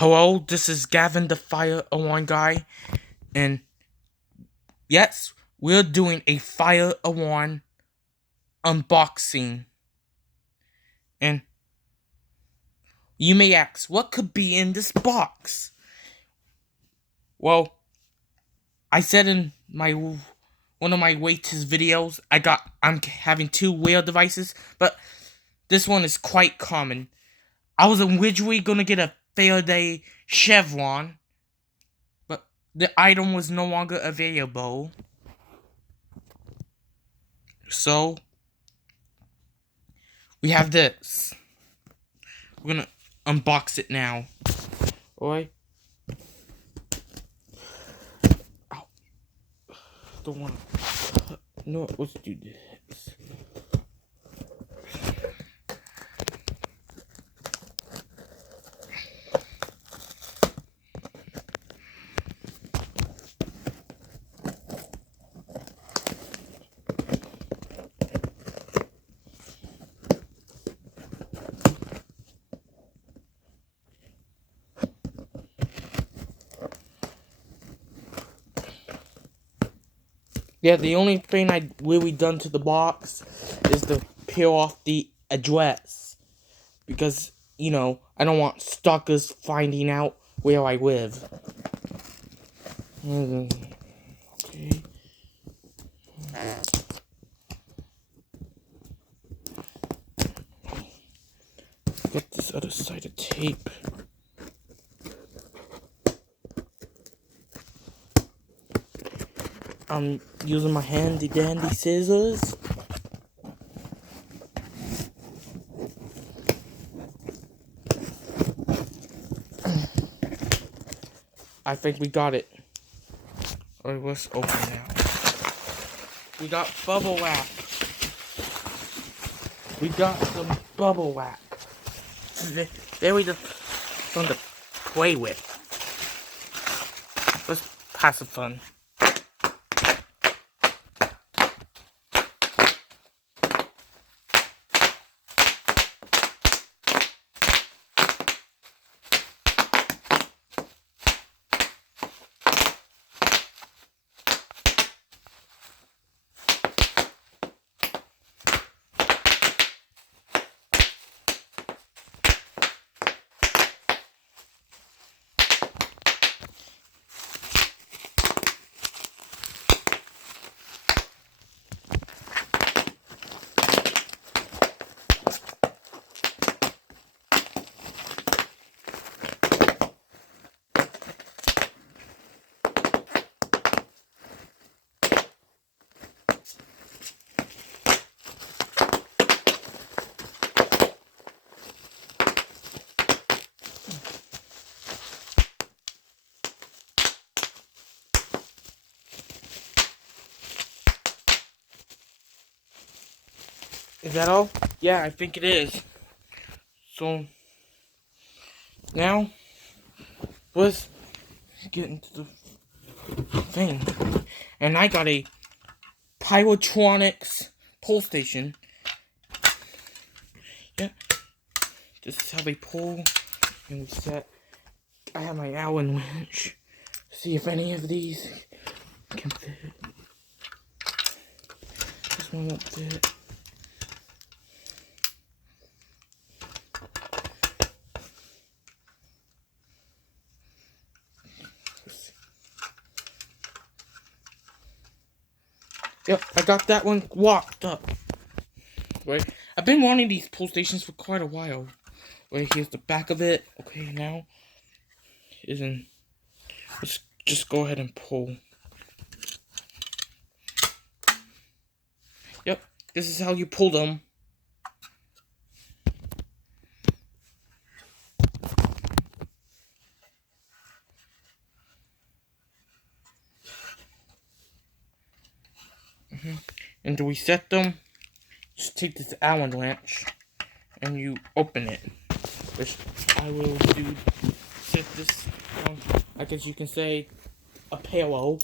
Hello, this is Gavin the Fire Alarm Guy, and yes, we're doing a Fire Alarm unboxing. And you may ask, what could be in this box? Well, I said in my one of my latest videos, I'm having two wear devices, but this one is quite common. I was originally gonna get a Faraday Chevron, but the item was no longer available. So we have this. We're gonna unbox it now. Alright. Ow. Don't wanna. No, let's do this. Yeah, the only thing I really done to the box is to peel off the address. Because, I don't want stalkers finding out where I live. Okay. Get this other side of tape. I'm using my handy dandy scissors. I think we got it. Alright, let's open now. We got bubble wrap. We got some bubble wrap. Very just fun to play with. Let's have some fun. Is that all? Yeah, I think it is. So, now, let's get into the thing. And I got a Pyrotronics pull station. Yeah, this is how they pull and set. I have my Allen wrench. See if any of these can fit. This one won't fit. Yep, I got that one locked up. Right, I've been wanting these pull stations for quite a while. Right, here's the back of it. Okay, now let's just go ahead and pull. Yep, this is how you pull them. And to reset them, just take this Allen wrench and you open it. Which I will do. Set this on, I guess you can say, a pillow.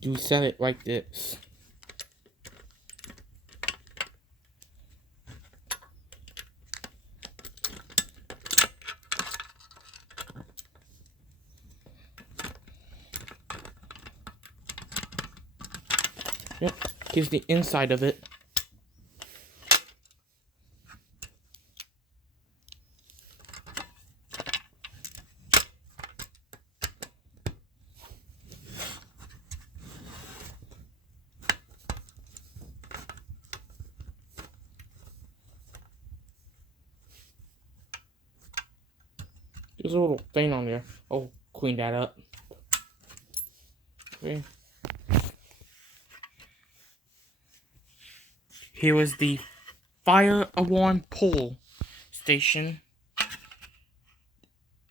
You set it like this. Yep, here's the inside of it. There's a little thing on there. I'll clean that up. Okay. Here is the fire alarm pole station.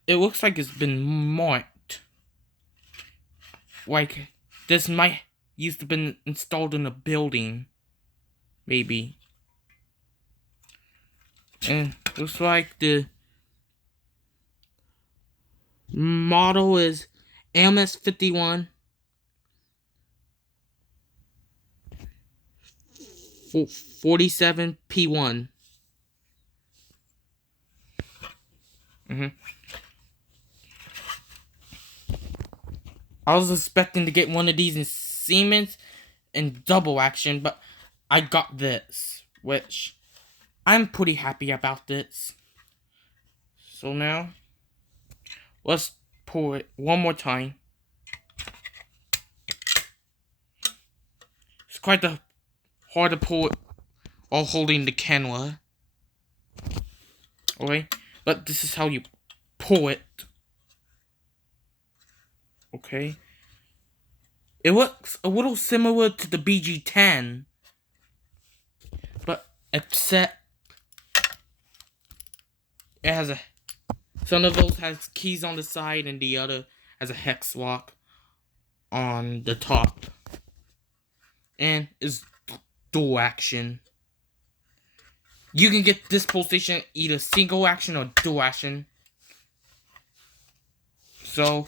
It looks like it's been marked. Like, this might used to been installed in a building. Maybe. And looks like the model is MS51 47P1. I was expecting to get one of these in Siemens and double action, but I got this, which I'm pretty happy about this. So now, let's pour it one more time. It's quite hard to pour it while holding the cannula. Okay, but this is how you pour it. Okay. It looks a little similar to the BG10, but except it has some of those has keys on the side and the other has a hex lock on the top. And is dual action. You can get this pole station either single action or dual action. So,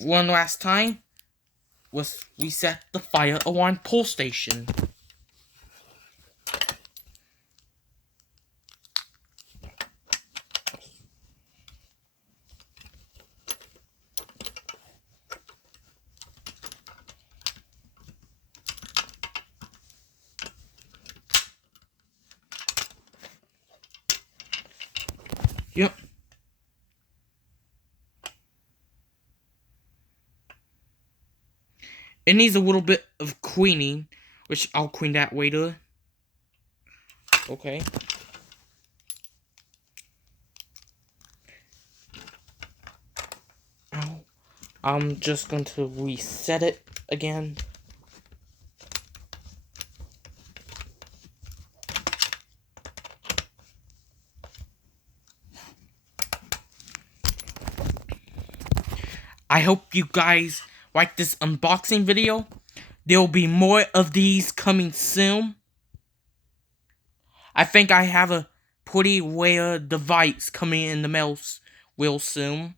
one last time, let's reset the fire alarm pole station. Yep. It needs a little bit of cleaning, which I'll clean that later. Okay. Ow. I'm just going to reset it again. I hope you guys like this unboxing video. There will be more of these coming soon. I think I have a pretty rare device coming in the mail real soon.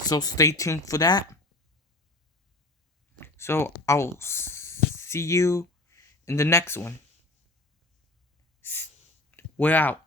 So stay tuned for that. So I'll see you in the next one. We're out.